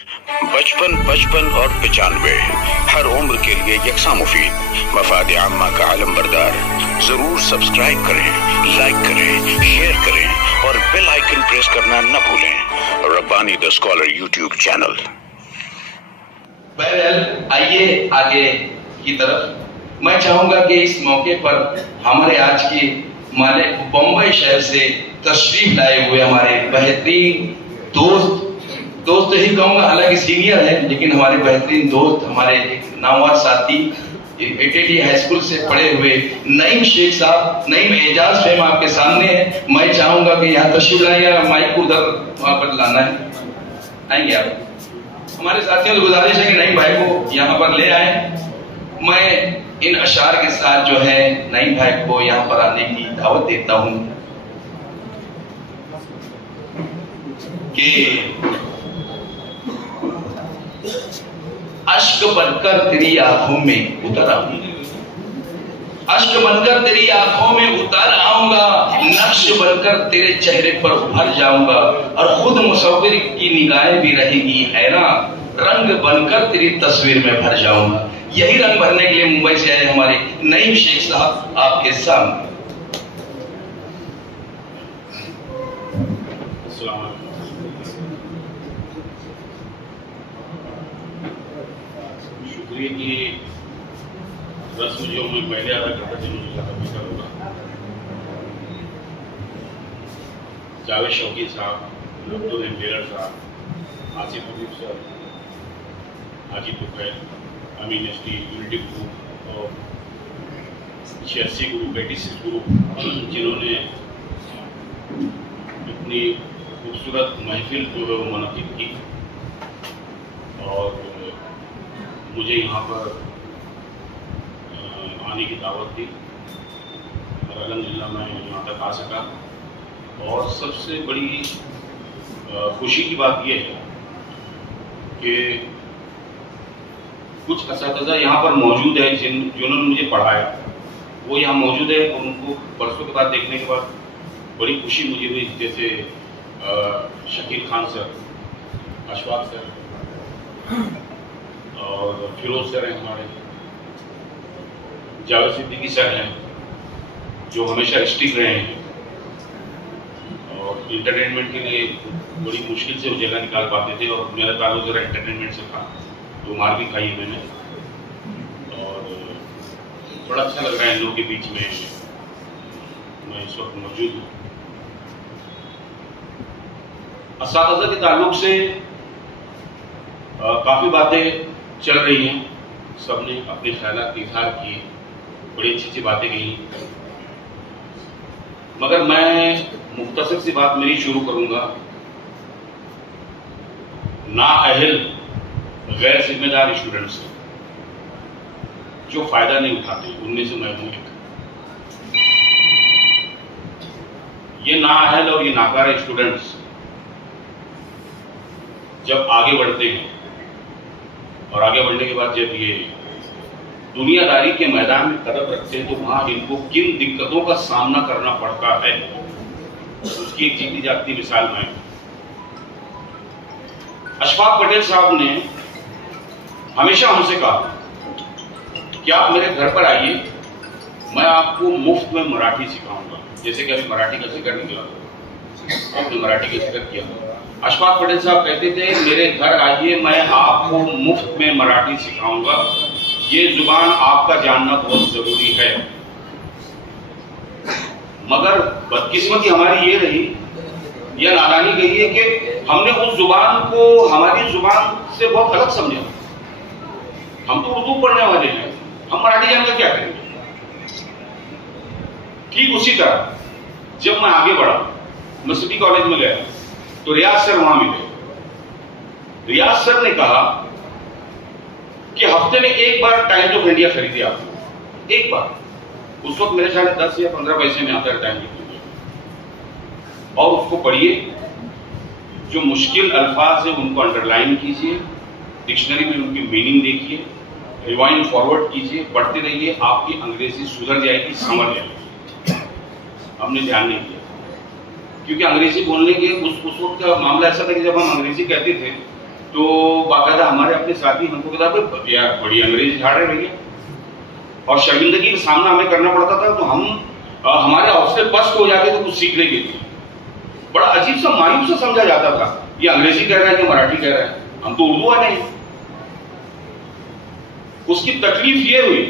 बचपन 55 और 95 हर उम्र के लिए यकसा मुफीद, मफाद आम्मा का आलम बरदार। जरूर सब्सक्राइब करें, लाइक करें, शेयर करें और बेल आइकन प्रेस करना न भूलें। Rabbani the scholar YouTube channel. बहरहाल आइए आगे की तरफ। मैं चाहूंगा कि इस मौके पर हमारे आज के मालिक बम्बई शहर से तशरीफ लाए हुए हमारे बेहतरीन दोस्त ही कहूंगा, हालांकि सीनियर है लेकिन हमारे बेहतरीन दोस्त, हमारे एक नामवर साथी, एटीडी हाई स्कूल से पढ़े हुए नईम शेख साहब, नईम एजाज फेम आपके सामने है। मैं चाहूंगा कि यहाँ तशरीफ लाए, या माइक को उधर वहां पर लाना है, आएंगे आप। हमारे साथियों से गुजारिश है कि नईम भाई को यहाँ पर ले आए। मैं इन अशार के साथ जो है नईम भाई को यहाँ पर आने की दावत देता हूँ कि अश्क बनकर तेरी आंखों में उतर आऊंगा, अश्क बनकर तेरी आंखों में उतर आऊंगा, नक्श बनकर तेरे चेहरे पर भर जाऊंगा और खुद मुसव्विर की निगाहें भी रहेगी हैरान, रंग बनकर तेरी तस्वीर में भर जाऊंगा। यही रंग भरने के लिए मुंबई से आए हमारे नईम शेख साहब आपके सामने। शुक्रिया की रस्म जो मैं पहले अदा करता थी मुझे ज़्यादा बेहतर होगा। जावेद शौकी साहब, अब्दुल एम्बेरर साहब, आसिफ हबीब सर, हाजी तुफैल, अमीन एसटी, यूनिटी ग्रुप और 86 ग्रुप, 86 ग्रुप, जिन्होंने इतनी खूबसूरत महफिल जो है वो मुनक़िद की और मुझे यहाँ पर आने की दावत दी और अल्हम्दुलिल्लाह मैं यहाँ तक आ सका। और सबसे बड़ी खुशी की बात यह है कि कुछ असातिज़ा यहाँ पर मौजूद है जिन्होंने मुझे पढ़ाया, वो यहाँ मौजूद है। उनको बरसों के बाद देखने के बाद बड़ी खुशी मुझे हुई, जैसे शकील खान सर, अशफाक सर और फिरोज सर हैं, हमारे जावेद सिद्दीकी सर हैं जो हमेशा स्टिक रहे हैं और इंटरटेनमेंट के लिए बड़ी मुश्किल से वो जगह निकाल पाते थे और मेरा ताल्लुक ज़रा इंटरटेनमेंट से था, तो मार भी खाई मैंने और बड़ा अच्छा लग रहा है इन लोगों के बीच में मैं इस वक्त मौजूद हूँ। असातिज़ा के ताल्लुक से काफ़ी बातें चल रही हैं, सबने अपने ख्यालात के इज़हार किए, बड़ी अच्छी अच्छी बातें कही, मगर मैं मुख्तसर सी बात मेरी शुरू करूंगा। नाअहल गैर जिम्मेदार स्टूडेंट्स जो फायदा नहीं उठाते, उनमें से मैं हूं एक। ये नाअहल और ये नाकारा स्टूडेंट्स जब आगे बढ़ते हैं और आगे बढ़ने के बाद जब ये दुनियादारी के मैदान में कदम रखते हैं तो वहां इनको किन दिक्कतों का सामना करना पड़ता है, उसकी एक जीती जागती मिसाल मैं। अशफाक पटेल साहब ने हमेशा हमसे कहा कि आप मेरे घर पर आइए, मैं आपको मुफ्त में मराठी सिखाऊंगा। जैसे कि अभी मराठी का जिक्र निकला, आपने मराठी का जिक्र किया। अशफाक पटेल साहब कहते थे मेरे घर आइए, मैं आपको मुफ्त में मराठी सिखाऊंगा, ये जुबान आपका जानना बहुत जरूरी है। मगर बदकिस्मती हमारी ये रही, यह नादानी गई है कि हमने उस जुबान को हमारी जुबान से बहुत अलग समझा। हम तो उर्दू पढ़ने वाले हैं, हम मराठी जानकर क्या करेंगे। ठीक उसी तरह जब मैं आगे बढ़ा, मैं सिटी कॉलेज में गया तो रियाज सर वहां मिले। रियाज सर ने कहा कि हफ्ते में एक बार टाइम्स ऑफ इंडिया खरीदिए आप, एक बार। उस वक्त मेरे ख्याल 10 या 15 पैसे में आता है टाइम्स ऑफ इंडिया, और उसको पढ़िए। जो मुश्किल अल्फाज है उनको अंडरलाइन कीजिए, डिक्शनरी में उनकी मीनिंग देखिए, रिवाइंड फॉरवर्ड कीजिए, पढ़ते रहिए, आपकी अंग्रेजी सुधर जाएगी, समझ जाएगी। हमने ध्यान नहीं दिया, क्योंकि अंग्रेजी बोलने के उस वक्त का मामला ऐसा था कि जब हम अंग्रेजी कहते थे तो बाकायदा हमारे अपने साथी हमको कहता यार बड़ी अंग्रेजी झाड़ रहे भैया, और शर्मिंदगी का सामना हमें करना पड़ता था। तो हम हमारे हौसले पस्त हो जाते थे कुछ सीखने के लिए। बड़ा अजीब सा मायूस सा समझा जाता था, ये अंग्रेजी कह रहा है कि मराठी कह रहा है, हम तो उर्दू वाले हैं। उसकी तकलीफ ये हुई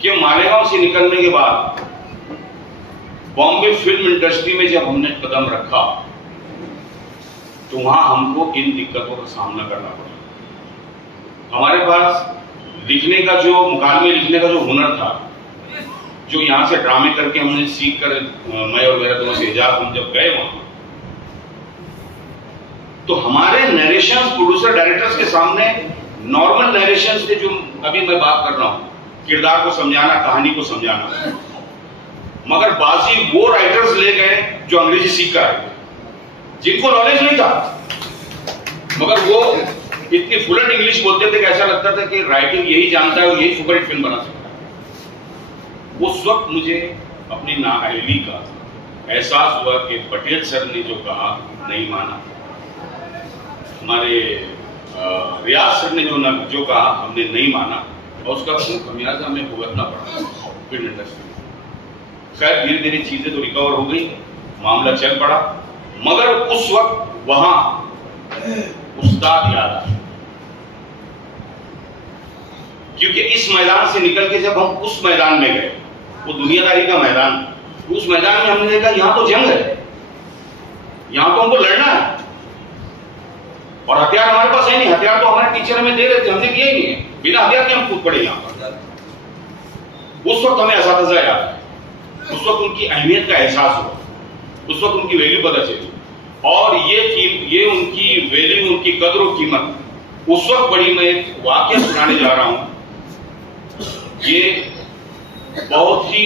कि मालेगांव से निकलने के बाद बॉम्बे फिल्म इंडस्ट्री में जब हमने कदम रखा तो वहां हमको इन दिक्कतों का सामना करना पड़ा। हमारे पास लिखने का जो मुकालमे लिखने का जो हुनर था, जो यहां से ड्रामे करके हमने सीख कर, मैं और मेरा दोस्त एजाज हम जब गए वहां, तो हमारे नरेशन प्रोड्यूसर डायरेक्टर्स के सामने नॉर्मल नरेशन से जो अभी मैं बात कर रहा हूं, किरदार को समझाना, कहानी को समझाना, मगर बाजी वो राइटर्स ले गए जो अंग्रेजी सीख कर आए, जिनको नॉलेज नहीं था, मगर वो इतनी फ्लुएंट इंग्लिश बोलते थे कि ऐसा लगता था कि राइटिंग यही जानता है और यही सुपरहिट फिल्म बना सकता है। उस वक्त मुझे अपनी नाअहली का एहसास हुआ कि पटेल सर ने जो कहा नहीं माना, हमारे रियाज सर ने जो कहा हमने नहीं माना, और उसका खमियाजा हमें भुगतना पड़ा फिल्म इंडस्ट्री में। खैर धीरे धीरे चीजें तो रिकवर हो गई, मामला चल पड़ा, मगर उस वक्त वहां उस्ताद याद आया, क्योंकि इस मैदान से निकल के जब हम उस मैदान में गए, वो दुनियादारी का मैदान, उस मैदान में हमने देखा यहां तो जंग है, यहां तो हमको लड़ना है, और हथियार हमारे पास है नहीं। हथियार तो हमारे टीचर हमें दे रहे थे, हमने दिए ही नहीं है, बिना हथियार के हम कूद पड़े यहां पर। उस वक्त हमें असातिज़ा याद है, उस वक्त उनकी अहमियत का एहसास हुआ, उस वक्त उनकी वैल्यू पता चली, और ये उनकी वैल्यू, उनकी कदर और कीमत उस वक्त बड़ी। मैं एक वाकया सुनाने जा रहा हूं, ये बहुत ही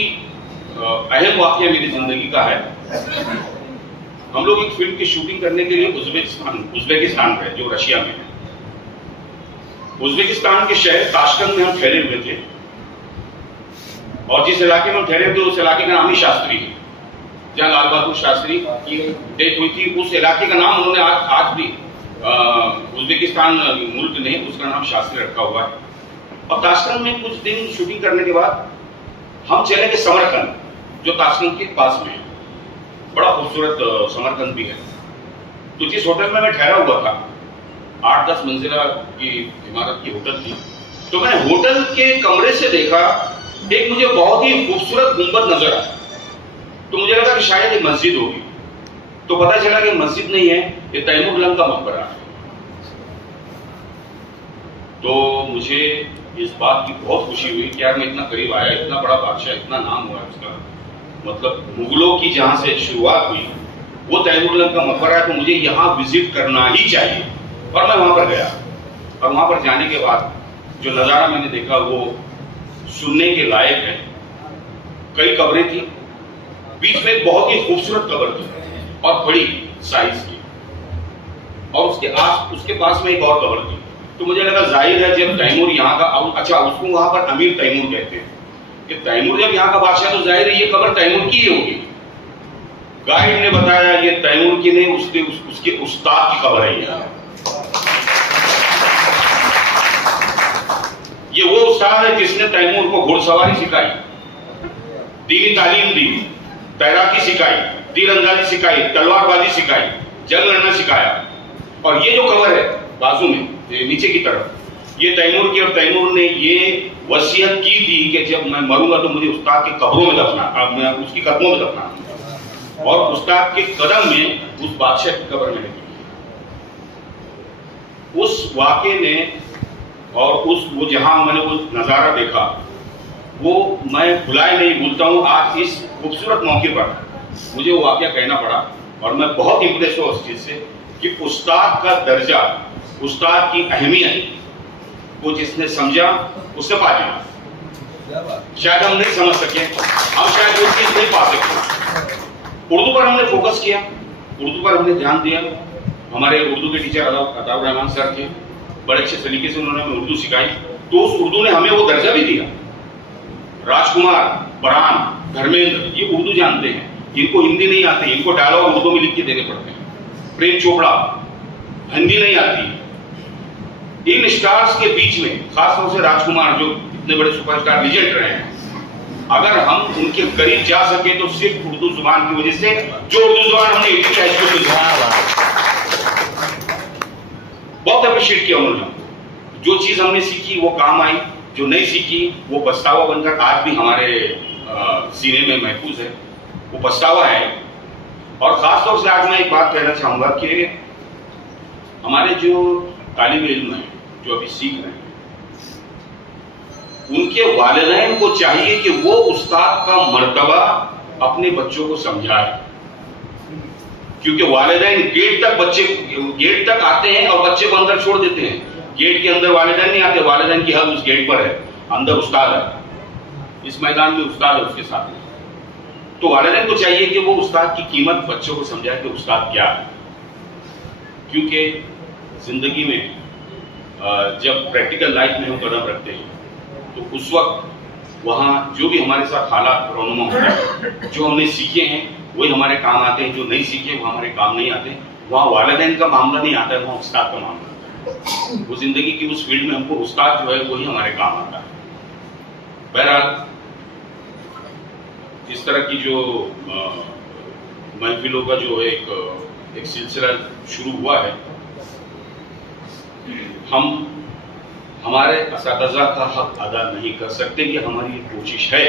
अहम वाकया मेरी जिंदगी का है। हम लोग एक फिल्म की शूटिंग करने के लिए उज्बेकिस्तान गए, जो रशिया में है। उज्बेकिस्तान के शहर ताशकंद में हम ठहरे हुए थे, और जिस इलाके में हम ठहरे थे उस इलाके का नाम ही शास्त्री है, जहां लाल बहादुर शास्त्री की डेथ हुई थी। उस इलाके का नाम उन्होंने आज भी उज्बेकिस्तान मुल्क ने उसका नाम शास्त्री रखा हुआ है। और ताशकंद में कुछ दिन शूटिंग करने के बाद हम चले गए समरकंद, जो ताशकंद के पास में है, बड़ा खूबसूरत समरकंद भी है। तो जिस होटल में मैं ठहरा हुआ था, 8-10 मंजिला की इमारत की होटल थी, तो मैंने होटल के कमरे से देखा एक मुझे बहुत ही खूबसूरत गुंबद नजर आया। तो मुझे लगा कि शायद ये मस्जिद होगी, तो पता चला कि मस्जिद नहीं है, ये तैमूर लंग का मकबरा है। तो मुझे इस बात की बहुत खुशी हुई कि यार मैं इतना करीब आया, इतना बड़ा बादशाह, इतना नाम हुआ उसका, मतलब मुगलों की जहां से शुरुआत हुई वो तैमूर लंग का मकबरा है, तो मुझे यहां विजिट करना ही चाहिए। और मैं वहां पर गया, और वहां पर जाने के बाद जो नजारा मैंने देखा वो सुनने के लायक है। कई कब्रें थी, बीच में एक बहुत ही खूबसूरत कब्र थी और बड़ी साइज की, और उसके पास में एक और कब्र थी। तो मुझे लगा जाहिर है जब तैमूर यहाँ का, अच्छा उसको वहां पर अमीर तैमूर कहते हैं, कि तैमूर जब यहाँ का बादशाह तो जाहिर है ये कब्र तैमूर की ही होगी। गाइड ने बताया ये तैमूर की नहीं, उसके उस्ताद की कब्र है। ये वो उस्ताद है जिसने तैमूर को घुड़सवारी सिखाई, दीनी तालीम दी, तैराकी सिखाई, तीरंदाजी सिखाई, तलवारबाजी सिखाई, जंग लड़ना सिखाया। और ये जो कब्र है बाजू में नीचे की तरफ, ये तैमूर की, और तैमूर ने ये वसीयत की थी कि जब मैं मरूंगा तो मुझे उस्ताद के कब्रों में दफना, उसकी कदमों में दफना, और उस्ताद के कदम में उस बादशाह की कब्र में लगी। उस वाक़े ने और वो जहां मैंने वो नजारा देखा वो मैं भुलाए नहीं भूलता हूं। आज इस खूबसूरत मौके पर मुझे वो वाक़या कहना पड़ा, और मैं बहुत इंप्रेस हुआ उस चीज से कि उस्ताद का दर्जा, उस्ताद की अहमियत वो जिसने समझा उससे पा लिया। शायद हम नहीं समझ सके, हम शायद वो चीज नहीं पा सके। उर्दू पर हमने फोकस किया, उर्दू पर हमने ध्यान दिया। हमारे उर्दू के टीचर अताउर रहमान सर थे, बड़े अच्छे तरीके से उन्होंने हमें उर्दू सिखाई, तो उस उर्दू ने हमें वो दर्जा भी दिया। राजकुमार, फरहान, धर्मेंद्र ये उर्दू जानते हैं, इनको हिंदी नहीं आती, इनको डायलॉग उर्दू में लिख के देने पड़ते हैं। प्रेम चोपड़ा हिंदी नहीं आती। इन स्टार्स के बीच में खासतौर से राजकुमार जो इतने बड़े सुपरस्टार लीजेंड रहे हैं, अगर हम उनके करीब जा सके तो सिर्फ उर्दू जुबान की वजह से, जो उर्दू जुबान हमने बहुत अप्रिशिएट किया उन्होंने। जो चीज हमने सीखी वो काम आई, जो नहीं सीखी वो पछतावा बनकर आज भी हमारे सीने में महफूज है, वो पछतावा है। और खासतौर से आज मैं एक बात कहना चाहूंगा कि हमारे जो तालिब इल्म हैं, जो अभी सीख रहे हैं, उनके वालिदैन को चाहिए कि वो उस्ताद का मर्तबा अपने बच्चों को समझाए, क्योंकि वालिदैन गेट तक आते हैं और बच्चे को अंदर छोड़ देते हैं। गेट के अंदर वालिदैन नहीं आते, वालिदैन की हद उस गेट पर है, अंदर उस्ताद है, इस मैदान में उस्ताद है उसके साथ। तो वालिदैन को चाहिए कि वो उस्ताद की कीमत बच्चों को समझाए कि उस्ताद क्या है, क्योंकि जिंदगी में जब प्रैक्टिकल लाइफ में हम कदम रखते हैं तो उस वक्त वहां जो भी हमारे साथ हालात रोनुमा होते हैं, जो हमने सीखे हैं वही हमारे काम आते हैं, जो नहीं सीखे वो हमारे काम नहीं आते। वहां वालिदैन का मामला नहीं आता है, वहां उस्ताद का मामला आता है। वो जिंदगी की उस फील्ड में हमको उस्ताद जो है वही हमारे काम आता है। बहरहाल इस तरह की जो महफिलों का जो एक सिलसिला शुरू हुआ है, हम हमारे असातिज़ा का हक अदा नहीं कर सकते कि हमारी कोशिश है,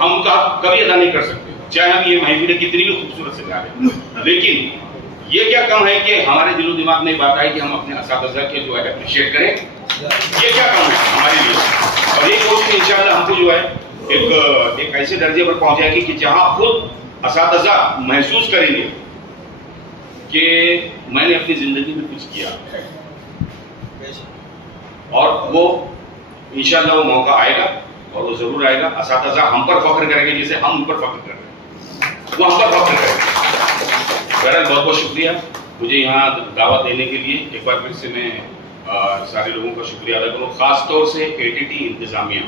हम उनका कभी अदा नहीं कर सकते, चाहे हम ये महफिलें कितनी भी खूबसूरत सजा रहे। लेकिन ये क्या कम है कि हमारे दिलो दिमाग में बात आई कि हम अपने असातिज़ा के जो है अप्रिशिएट करें, ये क्या कम है हमारे लिए। और ये कोशिश इंशाअल्लाह हमको जो है एक ऐसे दर्जे पर पहुंचाएगी कि जहां खुद असातिज़ा महसूस करेंगे कि मैंने अपनी जिंदगी में कुछ किया, और वो इंशाअल्लाह वो मौका आएगा और वो जरूर आएगा। असातिज़ा हम पर फख्र करेंगे जैसे हम उन पर फख्र कर रहे हैं, वो हम पर फख्र करेंगे। बहरहाल बहुत बहुत शुक्रिया मुझे यहाँ दावत देने के लिए। एक बार फिर से मैं सारे लोगों का शुक्रिया अदा करूँ, खासतौर से ATT इंतजामिया,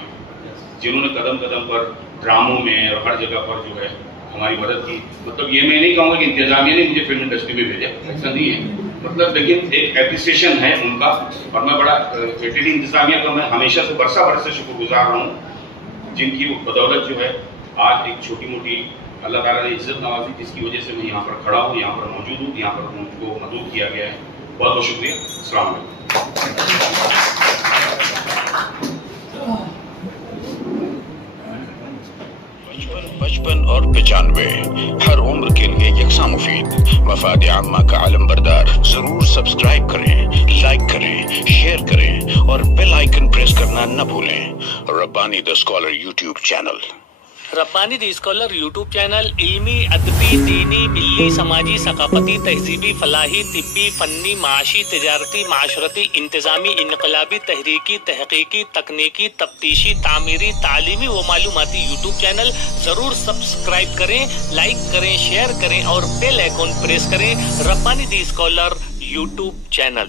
जिन्होंने कदम कदम पर ड्रामों में और हर जगह पर जो है हमारी मदद की। मतलब ये मैं नहीं कहूँगा कि इंतजामिया ने मुझे फिल्म इंडस्ट्री में भेजा, ऐसा नहीं है, मतलब लेकिन एक एप्रिसिएशन है उनका, और मैं बड़ा ATT इंतजामिया का मैं हमेशा से बरसा से शुक्रगुजार रहा हूँ, जिनकी बदौलत जो है आज एक छोटी मोटी अल्लाह ताला ने इज्जत नवाजी, जिसकी वजह से मैं यहाँ पर खड़ा हूँ, यहाँ पर मौजूद हूँ, यहाँ पर मुझको मदद किया गया है। बहुत बहुत शुक्रिया। अस्सलाम वालेकुम। पचपन और 95 हर उम्र के लिए यकसा मुफीद। मफाद आम्मा का आलम बरदार। जरूर सब्सक्राइब करें, लाइक करें, शेयर करें और बेल आइकन प्रेस करना न भूलें। Rabbani the scholar YouTube channel. Rabbani the scholar YouTube channel इल्मी, अदबी, दीनी, मिल्ली, समाजी, सकाफती, तहजीबी, फलाही, तिब्बी, फन्नी, माशी, तिजारती, माशरती, इंतजामी, इनकलाबी, तहरीकी, तहकीकी, तकनीकी, तफ्तीशी, तामीरी, तालीमी व मालूमाती यूट्यूब चैनल जरूर सब्सक्राइब करें, लाइक करें, शेयर करें और बेल आइकन प्रेस करें। Rabbani the scholar YouTube channel.